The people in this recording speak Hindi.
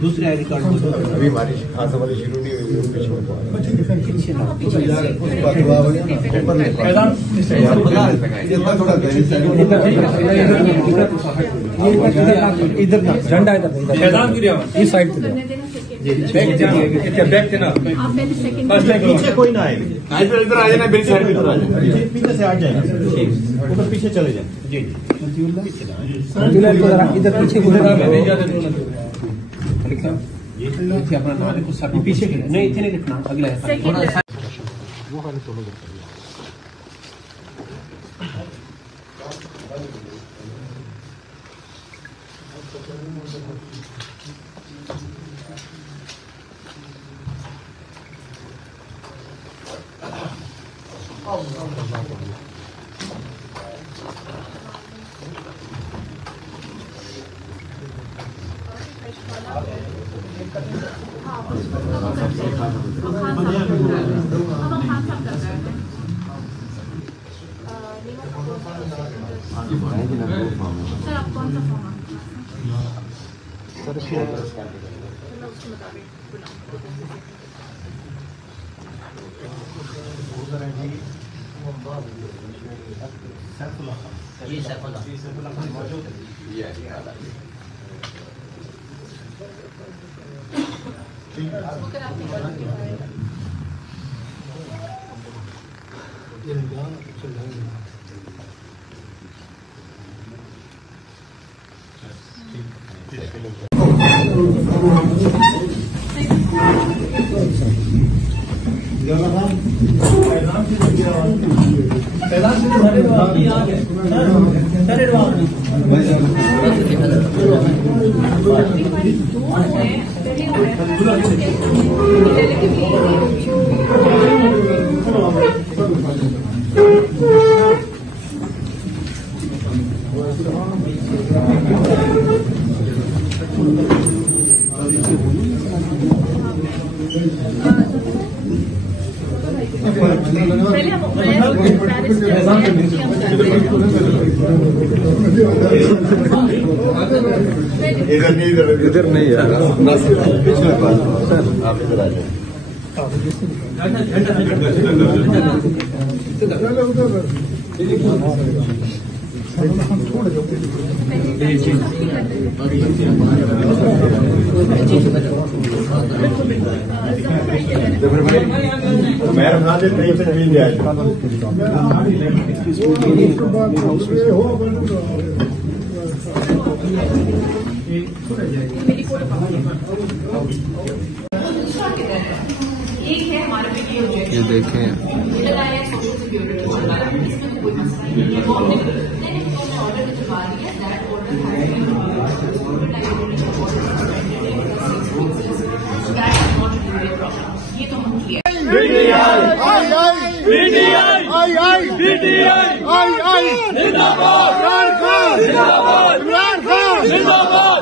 दूसरे आईडी कार्ड अभी बारिश खास वाली शुरू नहीं हुई इधर झंडा इस साइड पे पीछे कोई ना आए इधर आ जाना मेरी साइड पीछे से आ जाए ऊपर पीछे चले जाए जी इधर पीछे अपना नाम कुछ पीछे नहीं इतने नहीं लिखना अगला वो वाले सोलो सर आप कौन सा फॉर्म इधर नहीं यार आप इधर आ जाए मैं बना दे ट्रेन से मिल जाए एक है हमारा वीडियो ये देखें ये तो हम किए जिंदाबाद।